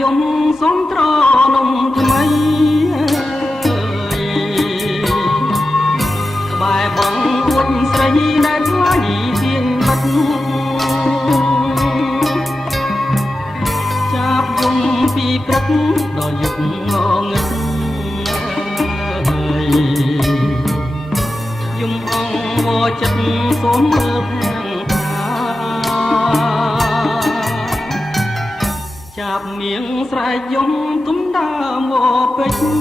យំសុំត្រនំថ្មីក្បែរបងអួតស្រីដែលថ្លៃទៀនបាត់ចាប់យំពីព្រឹកដល់យប់ងងឹតយំអងវចិត្តសូមមើលភាំងចាប់មៀងស្រែកយំទុំដើមវពេជ្រ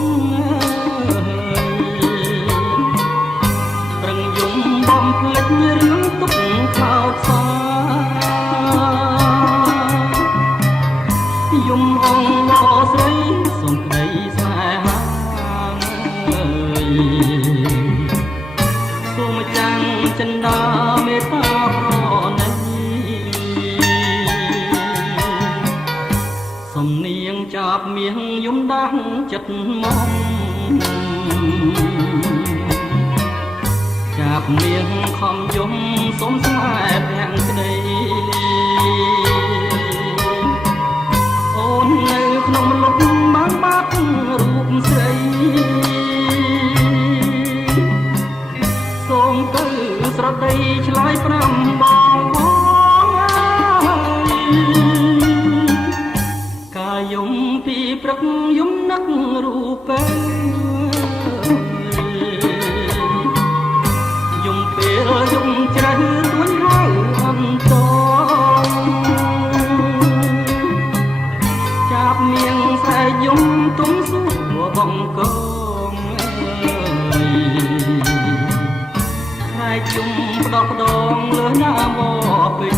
ប្រឹងយំបំភ្លេចរឿងទុកខោតសាយំអងវស្រីសូមក្តីស្នេហាសូមចាំងចិន្តាមេត្តាប្រណីសំនៀងចាប់មៀងយំដាស់ចិត្តមកចាប់មៀងខំយំសូមស្នេហ៍ភាំងក្តីអូននៅក្នុងលុបបានបាត់រូបស្រីសូមទៅស្រដីឆ្លើយប្រាំបងកាយយំពីព្រឹកយំនឹករូបពេលយំពេលយំជ្រៅទួញហៅអន្តចាប់មៀងស្រែកយំទុំសួរបងកងស្រែកយំផ្ដោះផ្ដងលើណាមកពេញ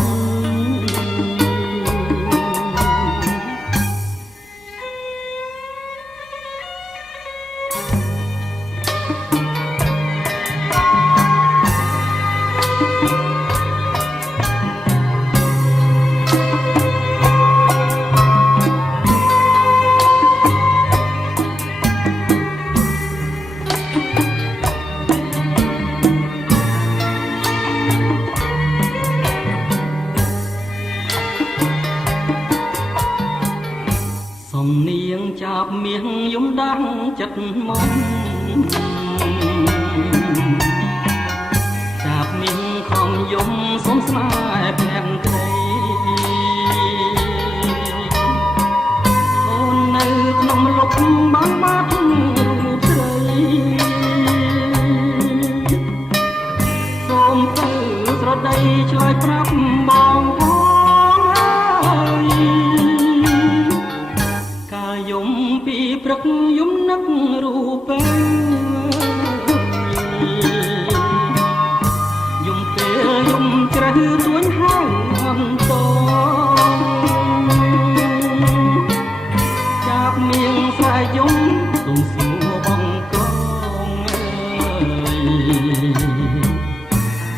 សំនៀងចាប់មៀងយំដាស់ចិត្តមកចាប់មៀងខំយំសូមស្នេហ៍ភាំងក្តីអូននៅក្នុងលុបបានបាត់រូបស្រីសូមទៅស្រដីឆ្លើយប្រាប់បងយំពីព្រឹកយំនឹករូបពេលយំពេលយំជ្រៅទួញហៅអន្តចាប់មៀងស្រែកយំទុំសួរបងកង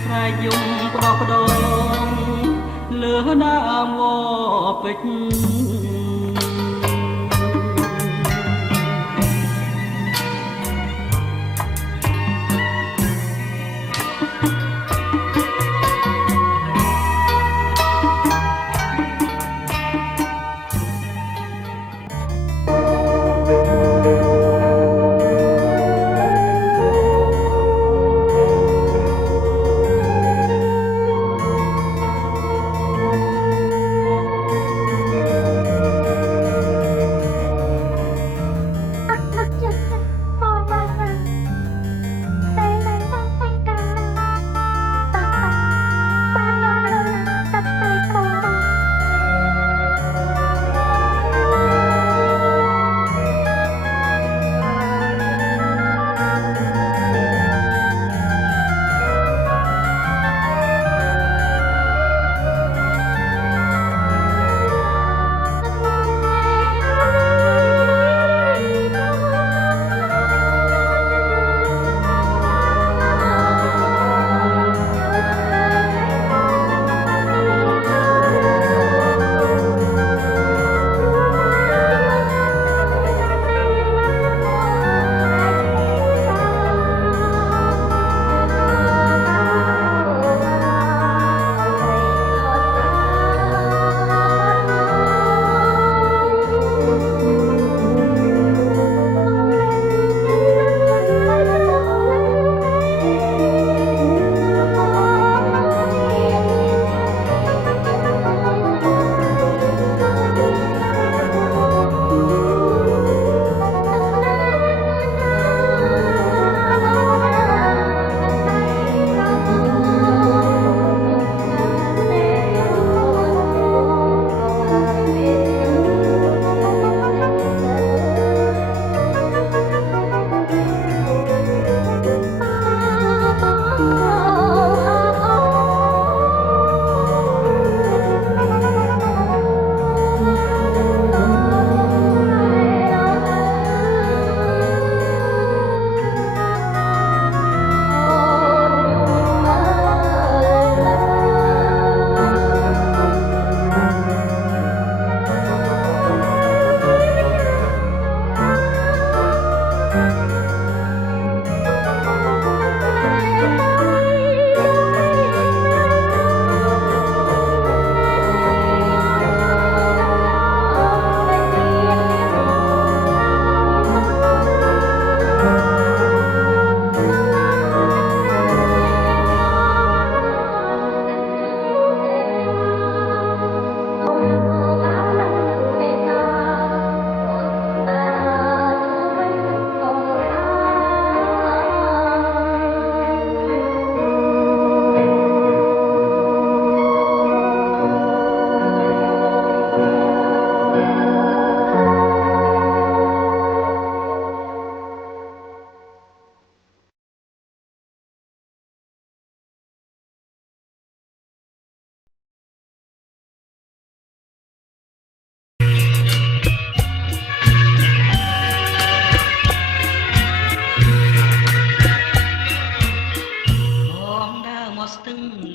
ស្រែកយំផ្ដោះផ្ដងលើដើមវពេជ្រ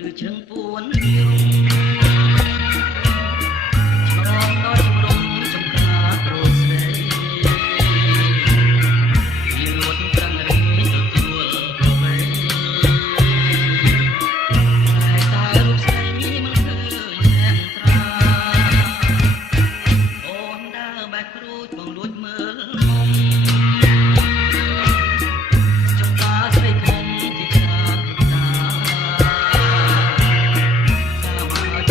លឺជ្រឹងពួនយំឆ្លងដោយជំរំចំការប្រូនស្រីពីរួតប្រឹងរីទទួលប្រវេតែរូបស្រីមិនឃើញแน่នត្រាអូនដើរបែកគ្រូចបងលួចមើលមុំចំការស្រីធំជាច្រើនតា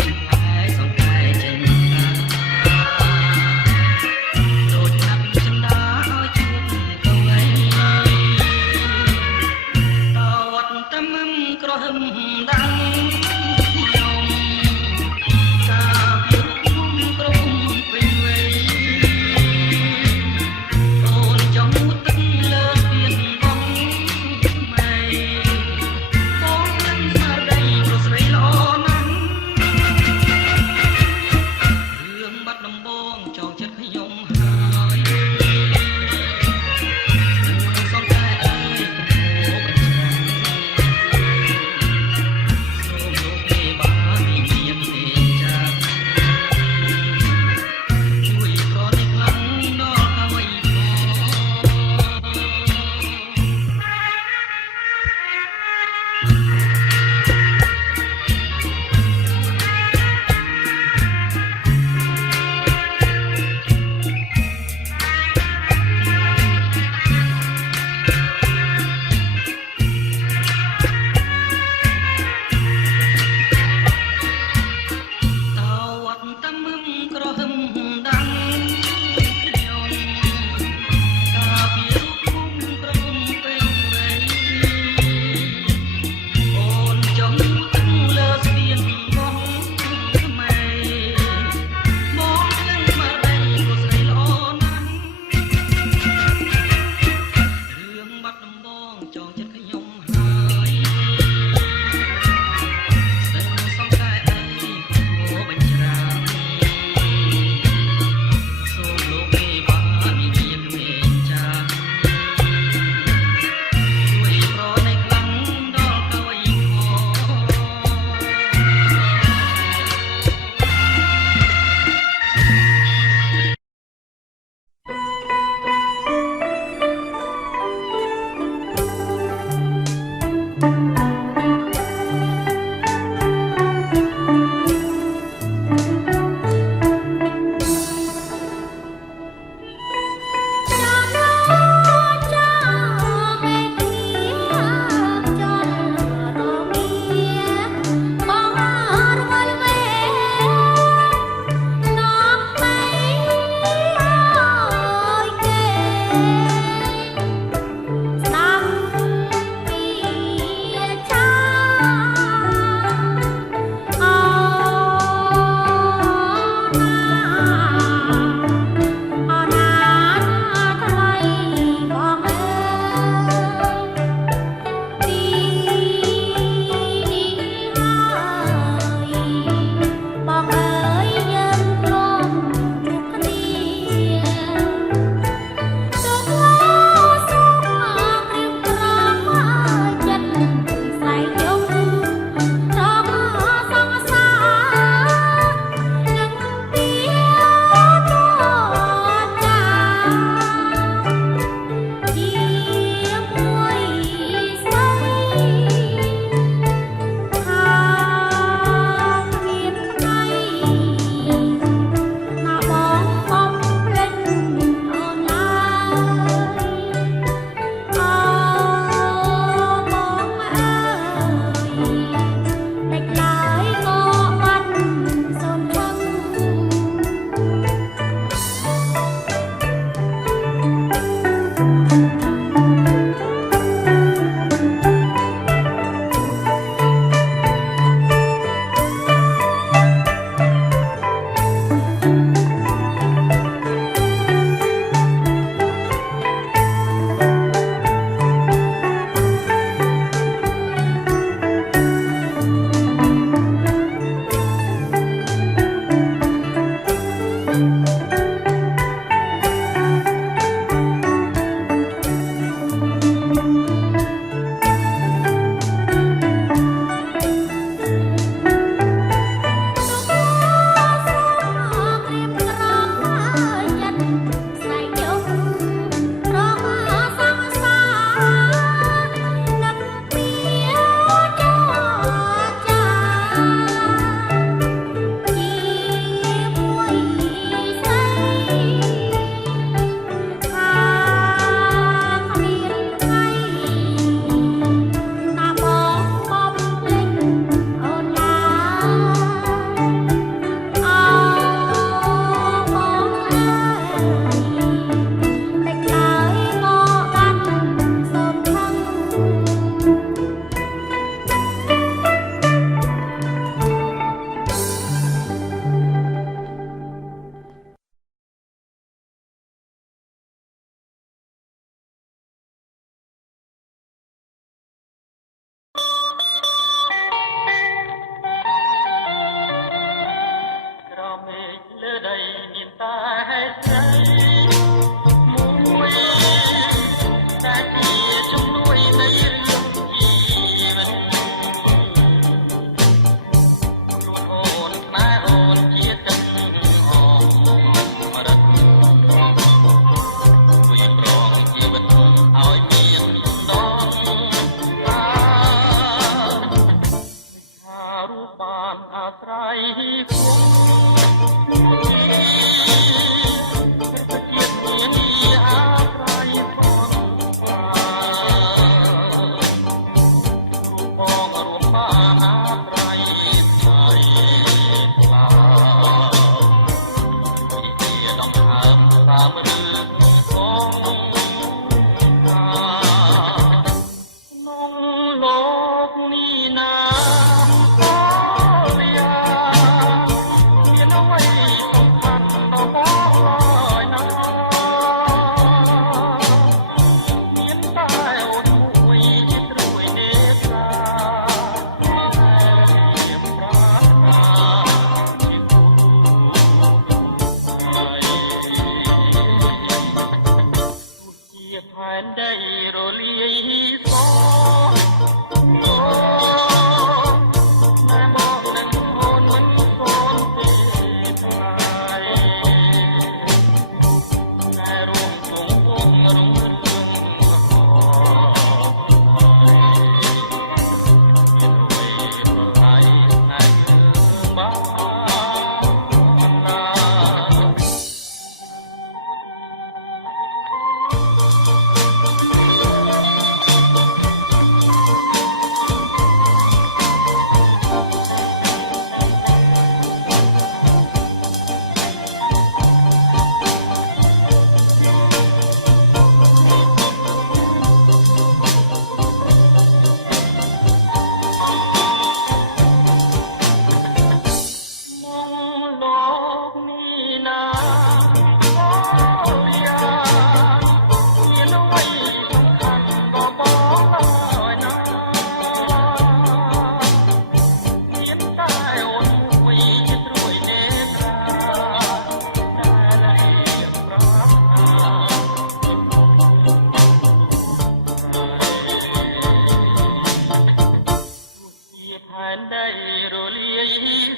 រលាយ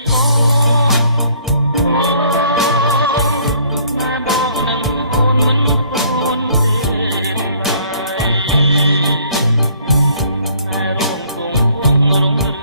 សូតែមកនឹងអូនមិនអូនទេតែរងគង់គង់រង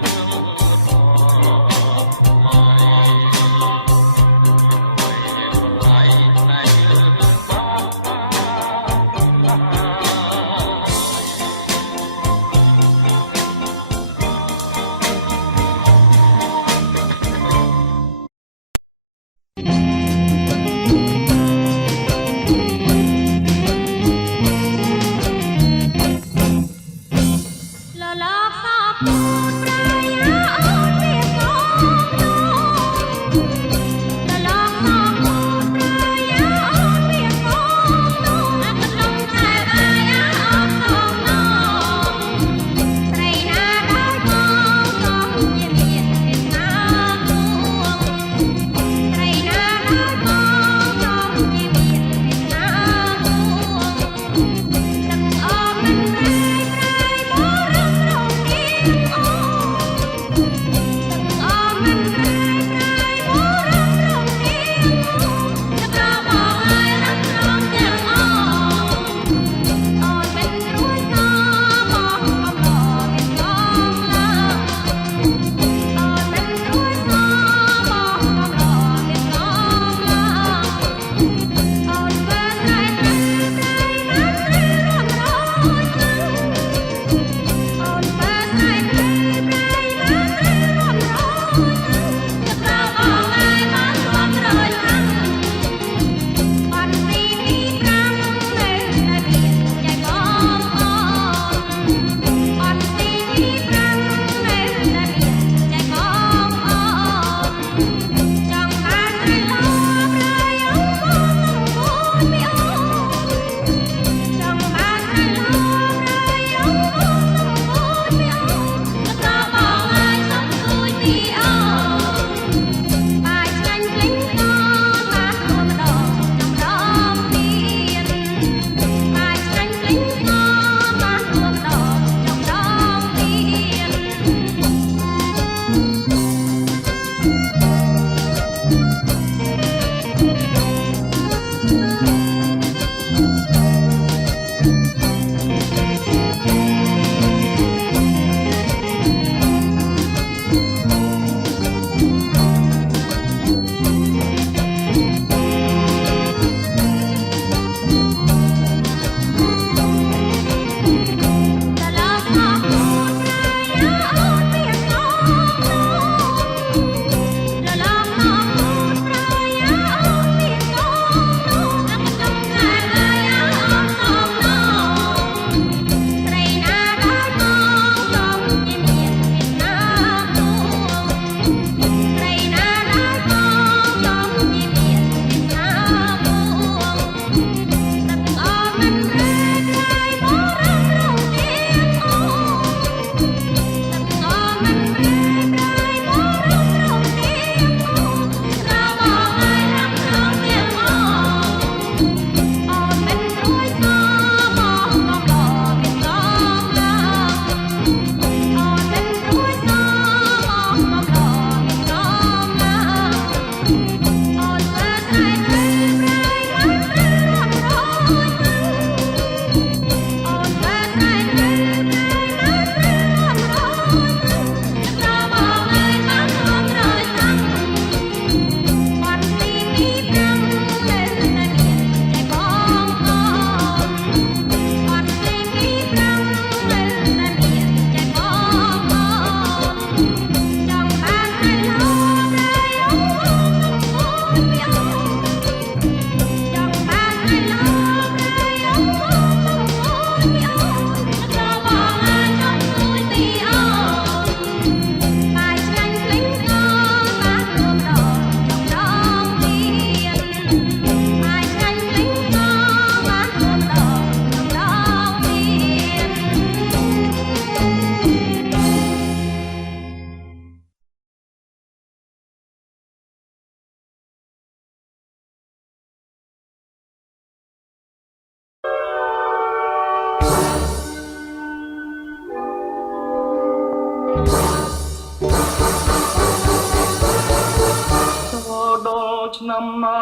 ឆ្នាំណា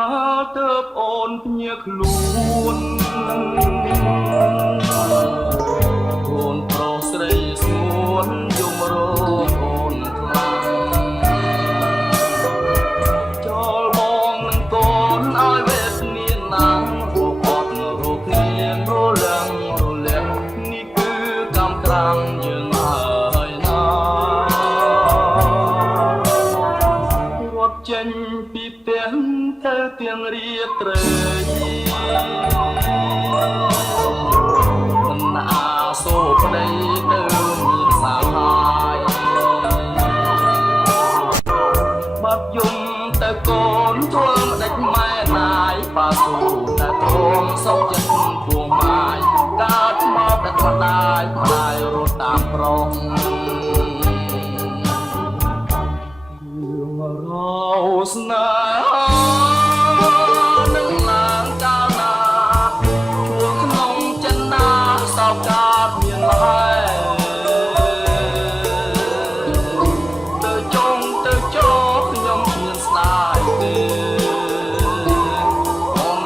ទើបអូនភ្ញាក់ខ្លួនកូនប្រុសស្រីស្ងួនយំរកអូនខ្លាំងចូលបងនឹងកូនឲ្យវេទនាណាស់រកអត់រកគ្នារលាំងនេះគឺកម្មខ្លាំងយើងហើយណារត់ចេញពីផ្ទះទៅទាំងរាត្រីមិនអាសូរប្តីទៅមានសាហាយបាត់យំទៅកូនធ្វើម្ដេចម៉ែណាយប៉ាស៊ូតែកូនសុខចិត្តពួងម៉ាយកើតមកតែខ្ដាយរត់តាមប្រុសរឿងរ៉ាវស្នេហានឹងឡើងកាលណាជួលក្នុងចិនណាសោកកើតមានឡែទៅចុងទៅចោខ្ញុំគ្មានស្ដាយទេអូន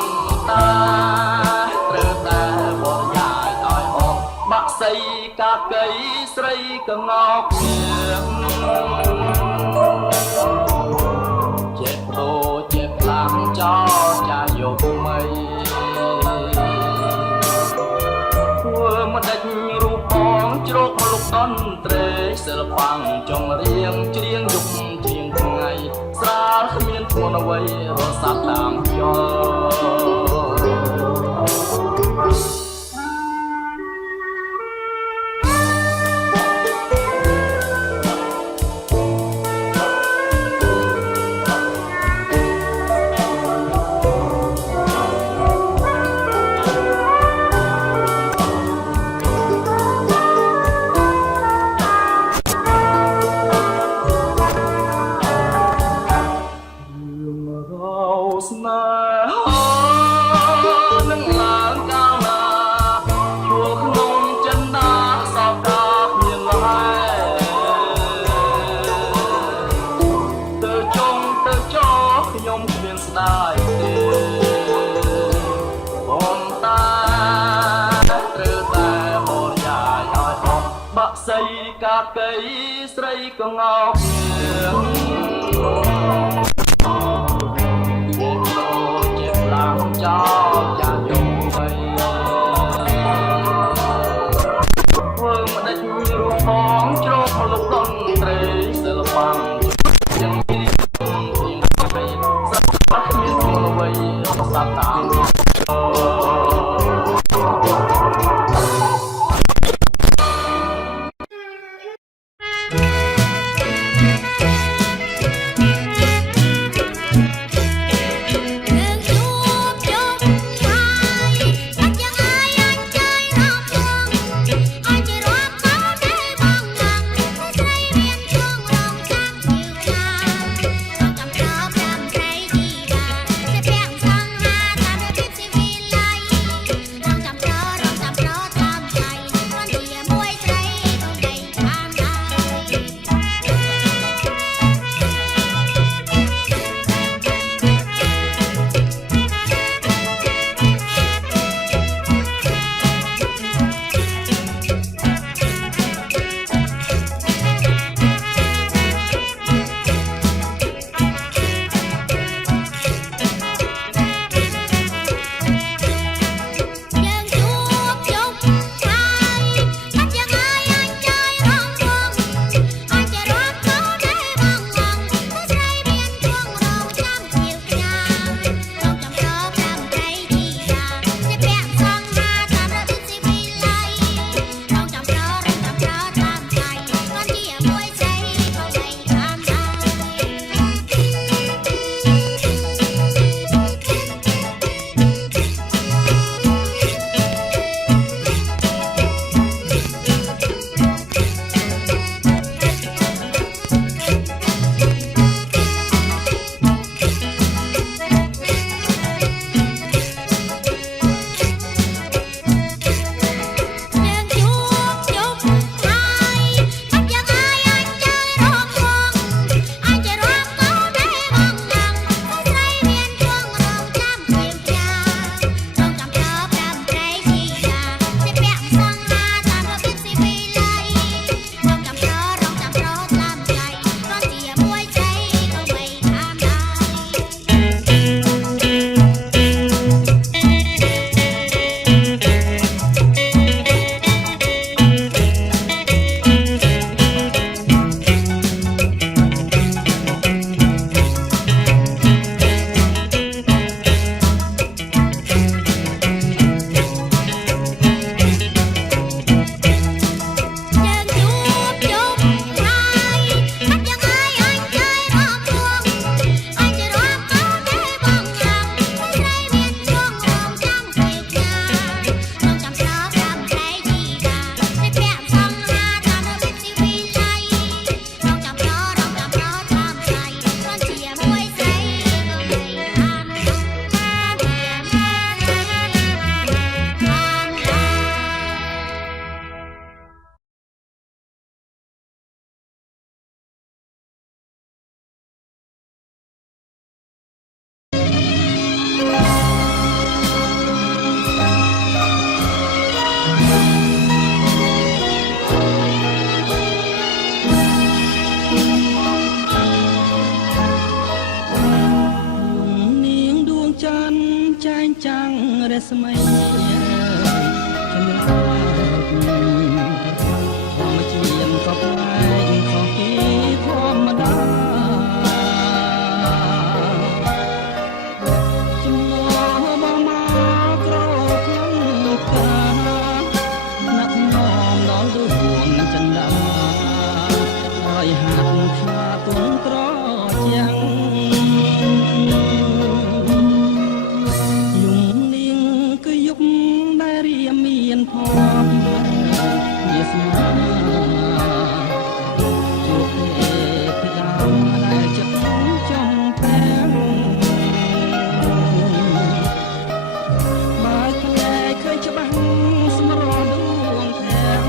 តាត្រូវតែបរិយាយឲ្យអស់បាក់សីកាកៃស្រីកងោកមានចេះដូរចេះផ្លាំងចោលចាយកមីធ្វើម្ដេចរូបបងជ្រោកមកលុកតន្ត្រេសិល្បាំងចង់រៀងច្រៀងយប់ច្រៀងថ្ងៃស្រាលគ្មានធ្ងន់អ្វីរសាត់តាមយល់ស្នេហានឹងឡើងកាលណាជួលក្នុងចិនណាសោកកើតមានឡែទៅចុងទៅចោខ្ញុំគ្មានស្ដាយទេបងតាត្រូវតែបរិយាយឲ្យអស់បាក់សីកាកៃស្រីកងោកចោលចាយំបីធ្វើម្ដេចរូបបងជ្រោកមកលុកតន្ត្រេសិល្បាំងយ៉ាងនេះពីបីស្រាប់គ្មានខ្លួនអ្វីរសាត់តាម ព្រះស្មីចំណាប់ធម្មជាតិក៏ផ្លែកខុសពីធម្មតាជំនួបងមកក្រក្នុងការណាក់ញោមដល់ដួងចិន្តាហើយហាត់ថាទុនត្រជាងភ័ព្វវាស្មាជួបទេពដើមដែលចិត្តចំប្រាំងបើខ្លែងឃើញច្បាស់ស្មរដួងខាង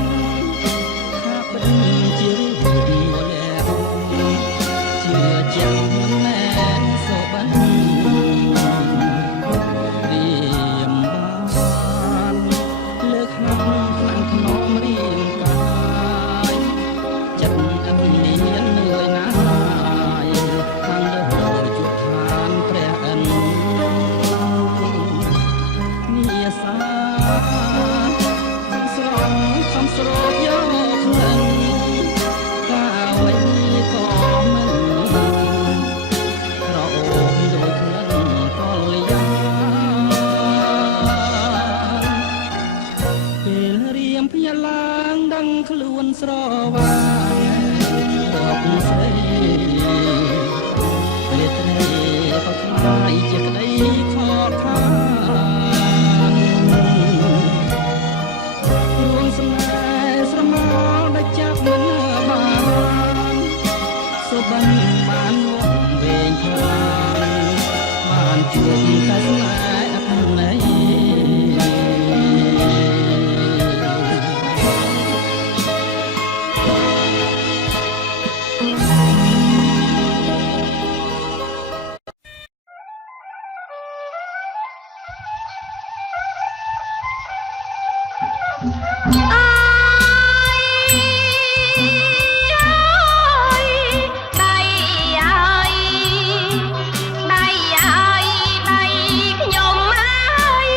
ថាពិតជារូបមលៈជឿជាក់មិនមែនសូបានរៀមបានលើកក្នុងក្នុងរៀងកាយចិត្តអត់មាននឿយណាយខាងលើជួបឋានព្រះអិននីសាស្រងខំស្រោបយកក្លិនកាអ្វីក៏មិនក្រអូបដោយក្លិនកលយាពេលរៀមភ្ញាក់ឡើងដឹងខ្លួនស្រវាងរកស្រីពេលត្រីក៏ខ្លាយជាក្តីខកខានរួមស្នេហ៍ស្រមោលដែលចាប់មិនបានសុបិនបានងំវែងខ្លាំងបានជួបតែស្នេហ៍អភ័យខ្ញុំហើយ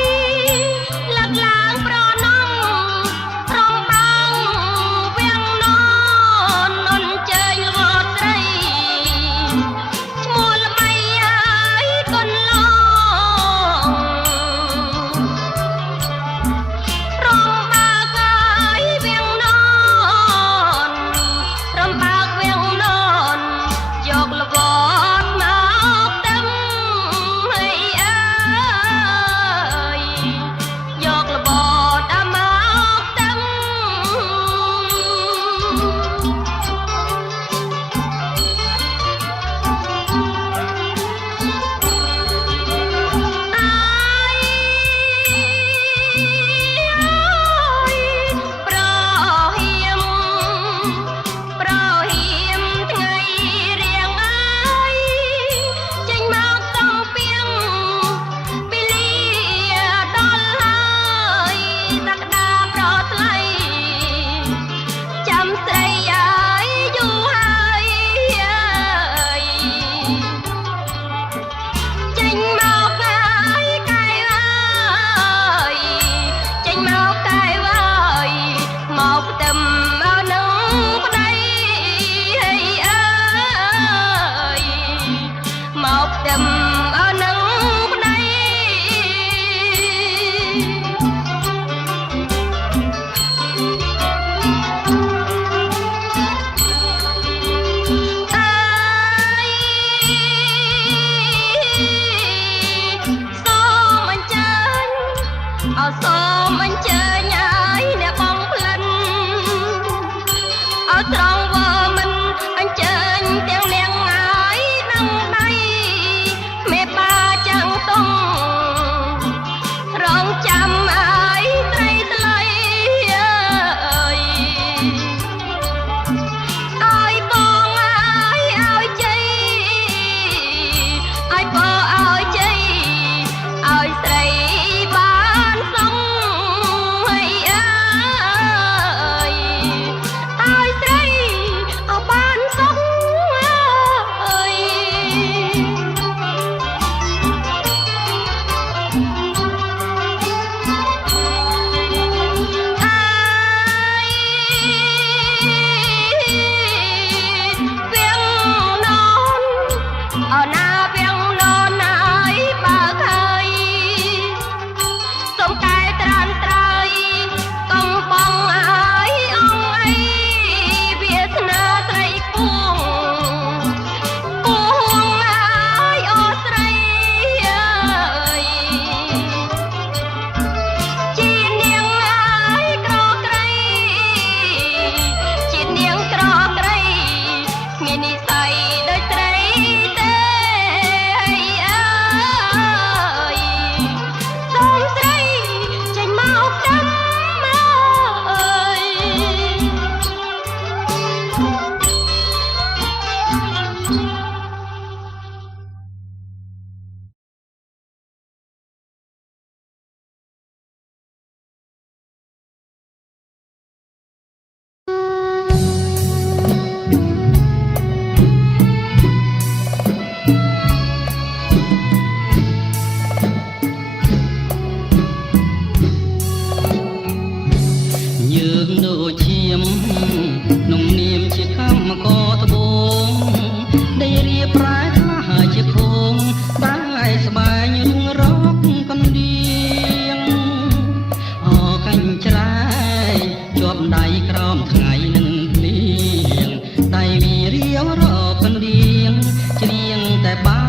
បា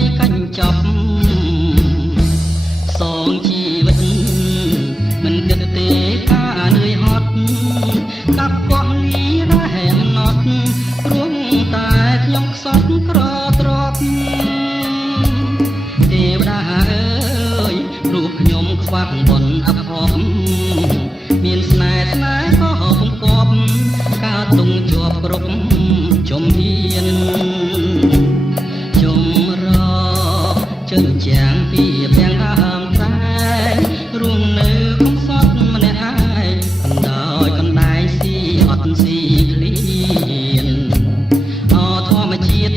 យកាញ់ចប់សងជីវិតមិនគិតទេការនឿយហត់កាប់កោះលីដែលអំណត់ព្រោះតែខ្ញុំខ្សត់ក្រទ្របទេវតាអើយរូបខ្ញុំខ្វាក់បុណ្យអភ័ព្វមានស្នេហ៍ក៏ពំកប់ការទុងជាប់គ្រប់ជំហានជំរកចិញ្ចាំងពីទាំងដើមតែរួមនៅកំសត់ម្នាក់ឯងកណ្ដោយកណ្ដែងស៊ីអត់ស៊ីឃ្លៀនអធម្មជាតិ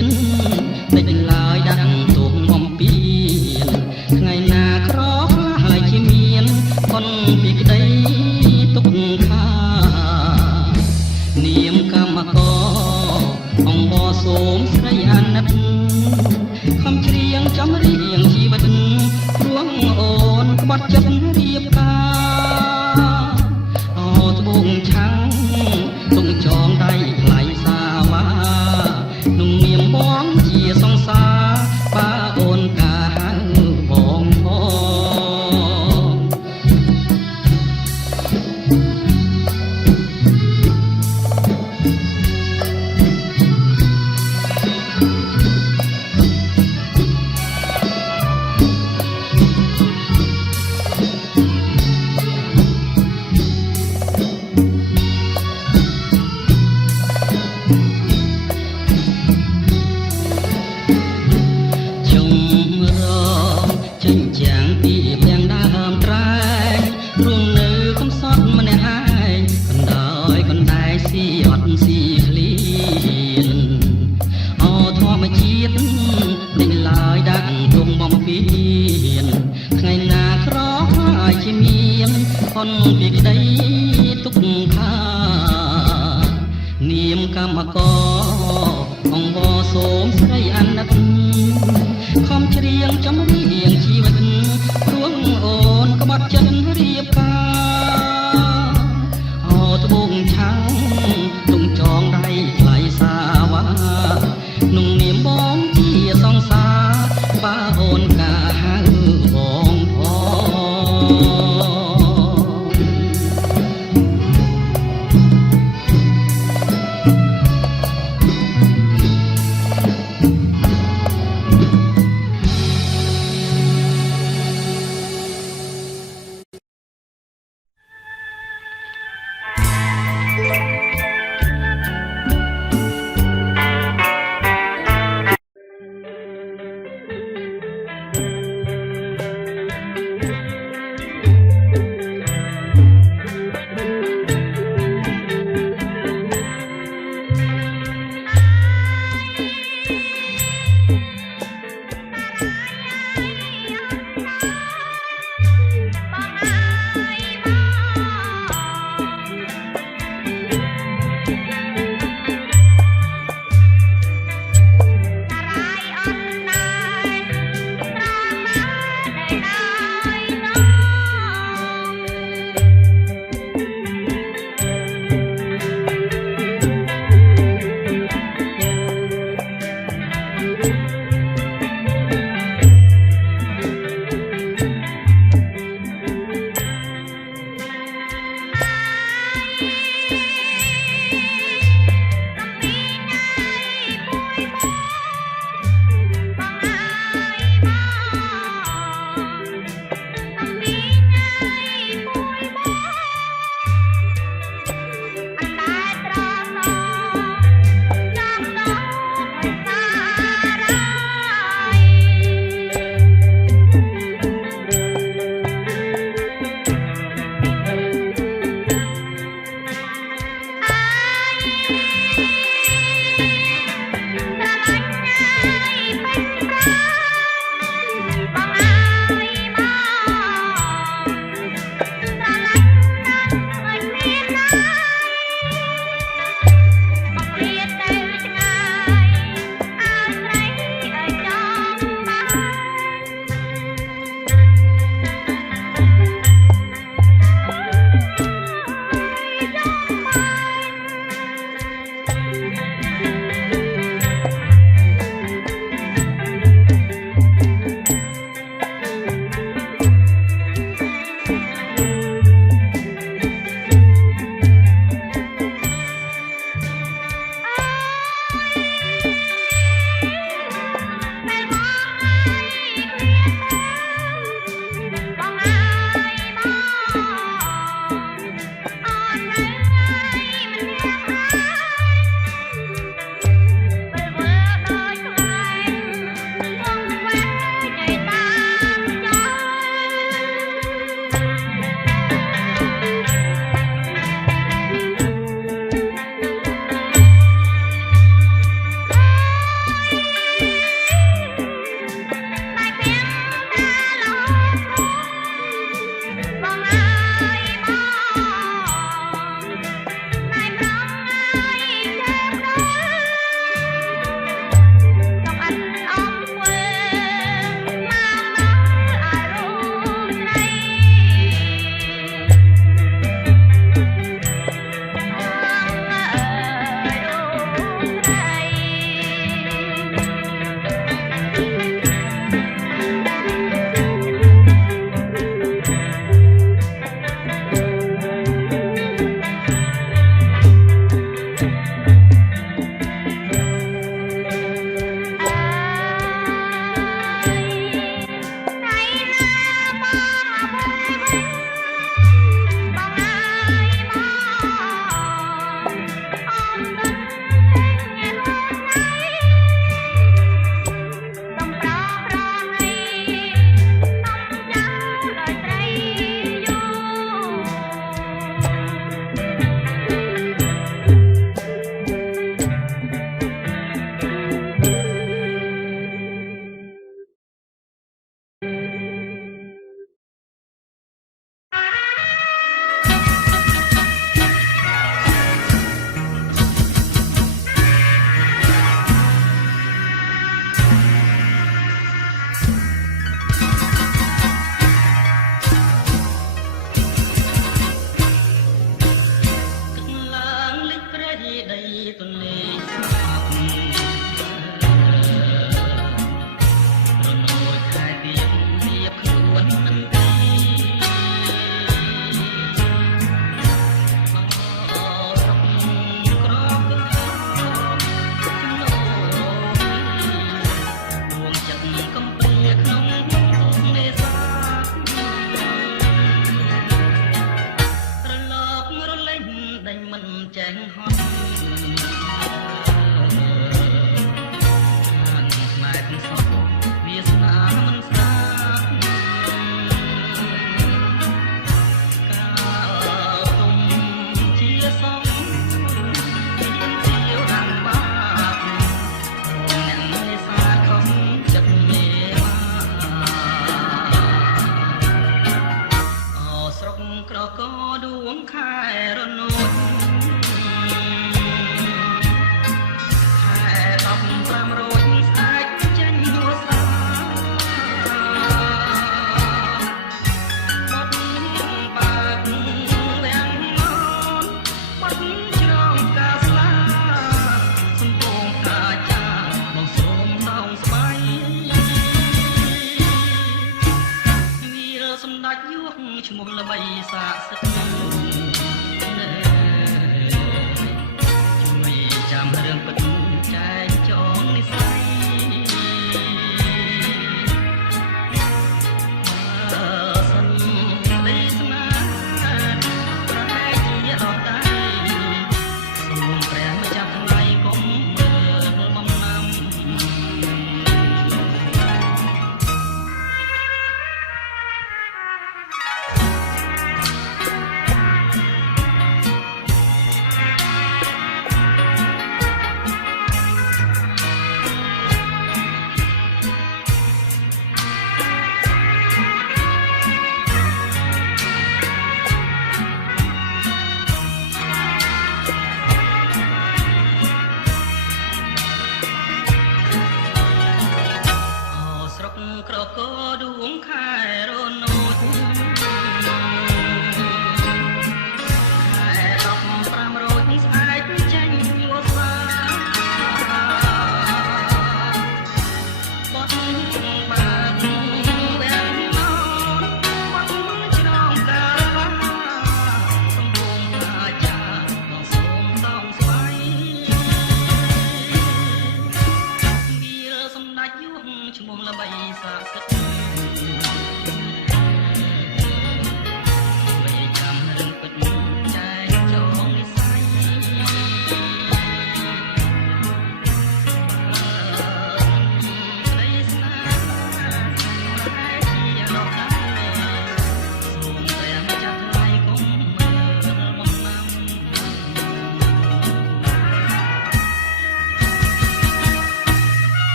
តិចឡើយដាក់ទុំបំពេញថ្ងៃណាក្រខ្លះហើយជាមានប៉ុនពីក្តីទុកខានាមកម្មករអង្គបសូមស្រីអាណិតខំច្រៀងចំរៀងជីវិតរួងអូនក្បត់ចិត្តរៀបការអោត្បូងឆាំងទុងចងដៃថ្លៃសាវ៉ាนุ่งនាមបងជាសង្សារបាអូនកាហៅបងផងជំរងចិញ្ចាំងពីទាំងដើមត្រែងរួមនៅកំសត់ម្នាក់ឯងកណ្ដោយកណ្ដែងស៊ីអត់ស៊ីឃ្លៀនអធម្មជាតិនេះឡើយដាក់ទុំបំពេញថ្ងៃណាក្រហើយជាមានប៉ុនពីក្តីទុកខានាមកម្មករអង្គបសូមស្រីអាណិតខំច្រៀងចំរៀងជីវិតរួងអូនក្បត់ចិត្តរៀបការអោត្បូងឆាំងទុំចងដៃថ្លៃសាវ៉ាนุ่งនាមបងជាសង្សារបាអូនកាហៅបងផង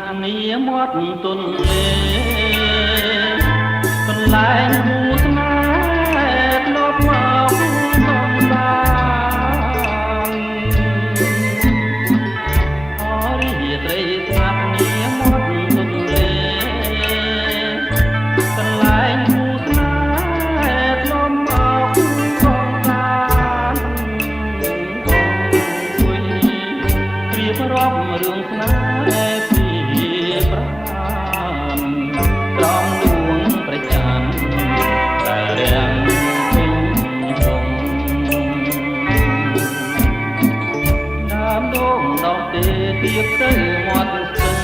ត់នីមាត់ទុនលេកន្លែងគូស្នេហ៍ធ្លាប់មកក្នុងបានអរិយត្រីស្ងាត់នីមាត់ទុនលេកន្លែងគូស្នេហ៍ធ្លាប់មកក្នុងបានព្រៀបរាប់រឿងស្នេហ៍ទៀបទៅមាត់ស្ទឹង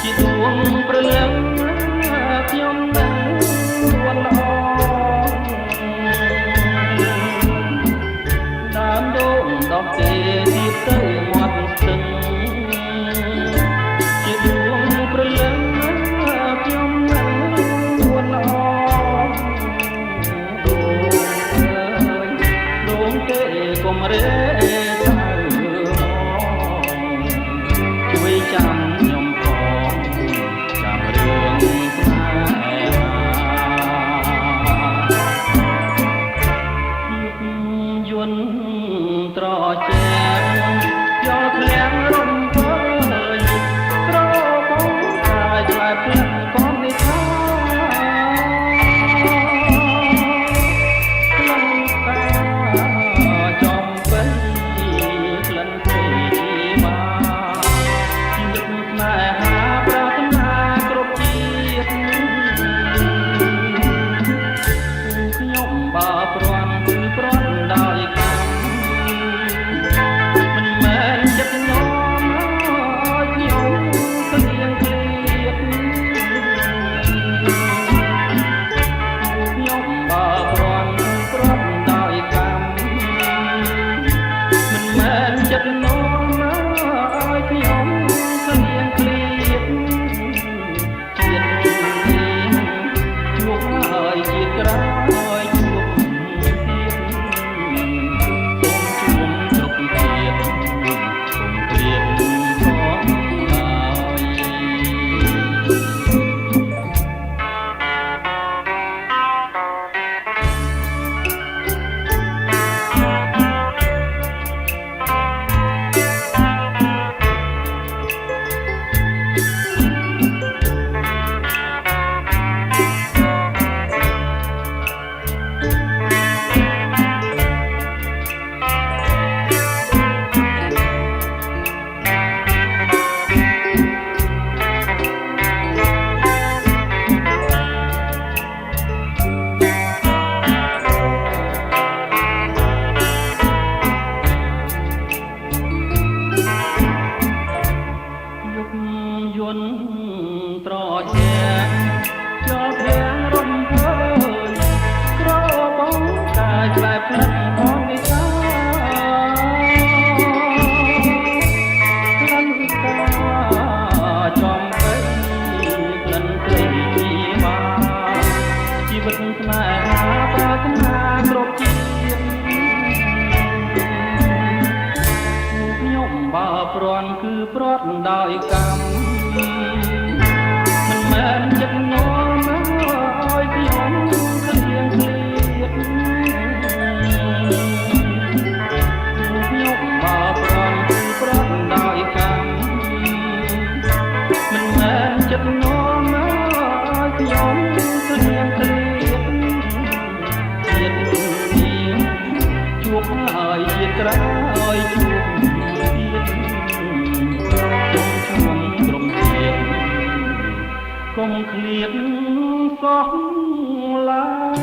ជាដួងព្រលឹងខ្ញុំនឹងវល់ល្អដើមដូងដកទេទៀបទៅមាត់ស្ទឹងជាដួងព្រលឹងខ្ញុំនឹងវល់ល្អដូងទេកុំរេចាំខ្ញុំផងចាំរឿងស្នេហាយន្តត្រជាយកធ្លាក់រំភើយក្របងកាយឆ្លែផ្លឹកកននេះថាក្លិនតាចំពេញក្លិនពេញមកបើព្រាន់គឺព្រាន់ដោយកម្មមិនមែនចិត្តញោមឲ្យខ្ញុំគ្លៀងគ្លៀតខ្ញុំបើព្រាន់គឺព្រាន់ដោយកម្មមិនមែនចិត្តញោមឲ្យខ្ញុំគ្លៀងគ្លៀតជាតិនេះជួបហើយជាក្រោយយន្តត្រជាយកព្រាំងរំភើយក្របងកាយឆ្លែផ្លឹកផងវិសាក្លិនតាចំពេញក្លិនព្រៃពីមកជីវិតស្នេហាប្រាថ្នាគ្រប់ជាតិខ្ញុំបើព្រាន់គឺព្រាត់ដោយកម្មមិនមែនចិត្តញោមឲ្យខ្ញុំគ្លៀងគ្លៀតខ្ញុំបើព្រាន់គឺព្រាត់ដោយកម្មមិនមែនចិត្តញោមឲ្យខ្ញុំគ្លៀងគ្លៀតជាតិនេះជួបហើយជាក្រោយជួបកុំឃ្លៀតសោះឡើយ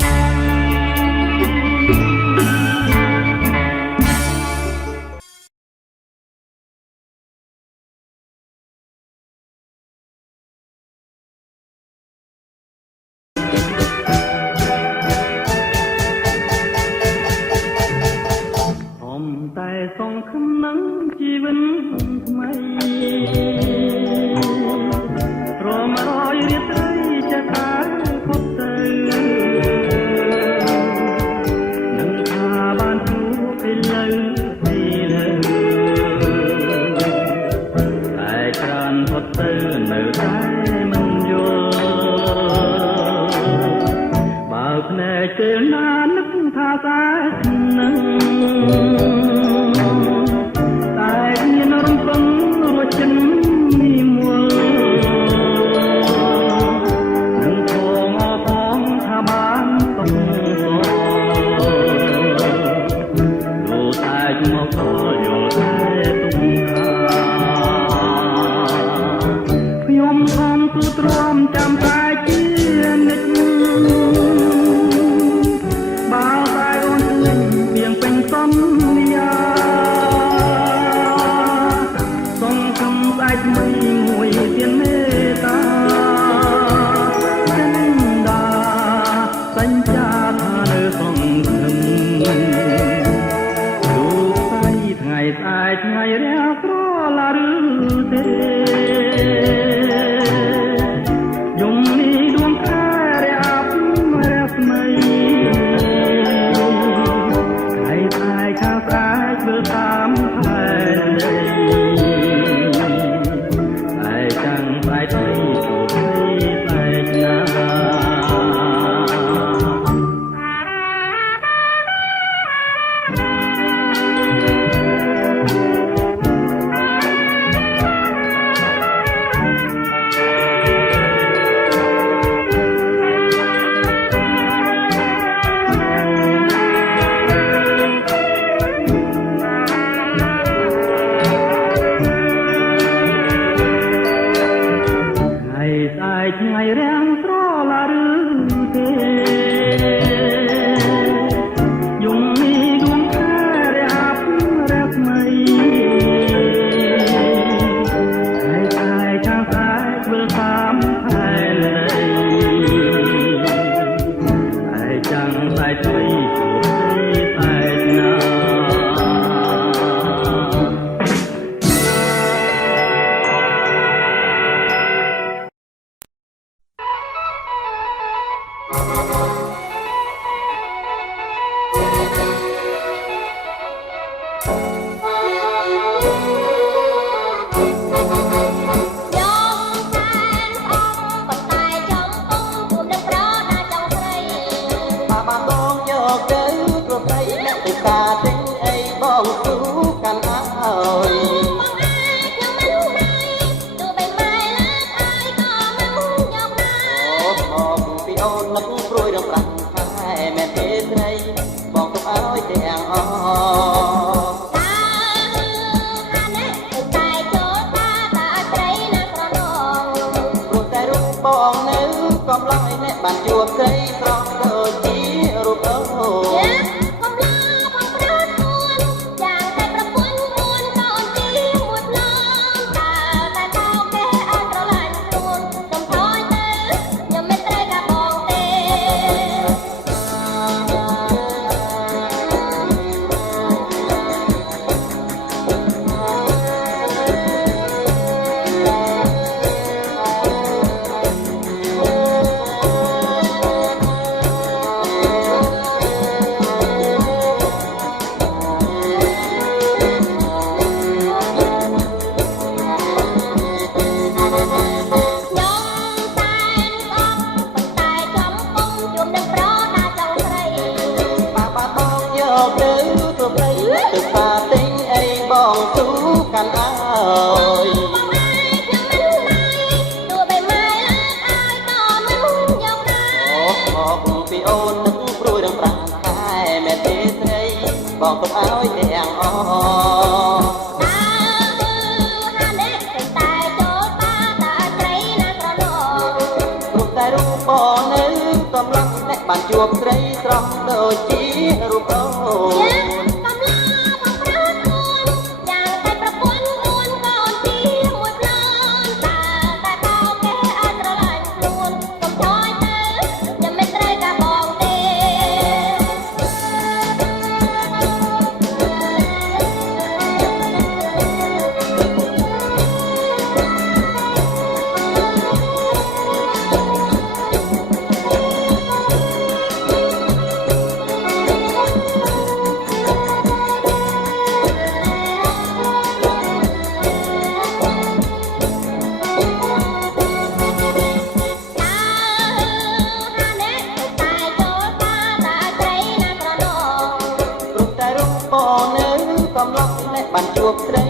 តែសងខំនឹងជីវិតថ្មីរមរយរៀបត្រីចតាខុសទៅនឹង នឹងតែមានរំពឹងរត់ចិននិមលនឹងផងអផងថាបានទុំលោតែមកក៏យល់តែទុំខ្ញុំខំទូទ្រាំចាំតែជានិច្ចបើតែអូនឃើញវាងពេញសន្យាសង្ឃឹមស្អែកថ្មីមួយទៀតមេត្តាចិនដាសញ្ចាថានៅសង្ឃឹមលោកស្រីថ្ងៃស្អែកថ្ងៃរះក្រឡាឬទេយំនេះដួងខែរះរស្មីថ្ងៃស្អែកខាងស្អែកធ្វើតាមផែនដីតែចាំងស្អែកថ្មីជួបស្អែកណាថ្ងៃរាំងត្រឡាឬទេយំនេះដួងខែរះរស្មីថ្ងៃស្អែកខាងស្អែកធ្វើតាមផែនដីតែចាំងស្អែកថ្មីជួបស្អែកណាបានជួបស្រីស្រស់ដូចជារូបអូនកំឡោផងប្រត់ខ្លួនយ៉ាងតែប្រពន្ធមួនកូនទីមួយឡងតើតែមកគេអត់ស្រឡាញ់ខ្លួនកុំថយទៅខ្ញុំមិនត្រូវការបងទេបងទុកឲ្យទាំងអស់ហានេះតែចូលតាតាស្រីណាក្រណរូបតែរូបបងនៅកំឡុងអ្នកបានជួបស្រីស្រស់ដូចជារូបអូនកំឡុងបងប្រត់ខ្លួនយ៉ាងតែប្រពន្ធមួនកូនទីមួយឡងតើតែបោកគេអត់ស្រឡាញ់ខ្លួនកុំថយទៅខ្ញុំមិនត្រូវការបងទេ Hãy subscribe cho kênh Ghiền Mì Gõ để không bỏ lỡ ជួបត្រី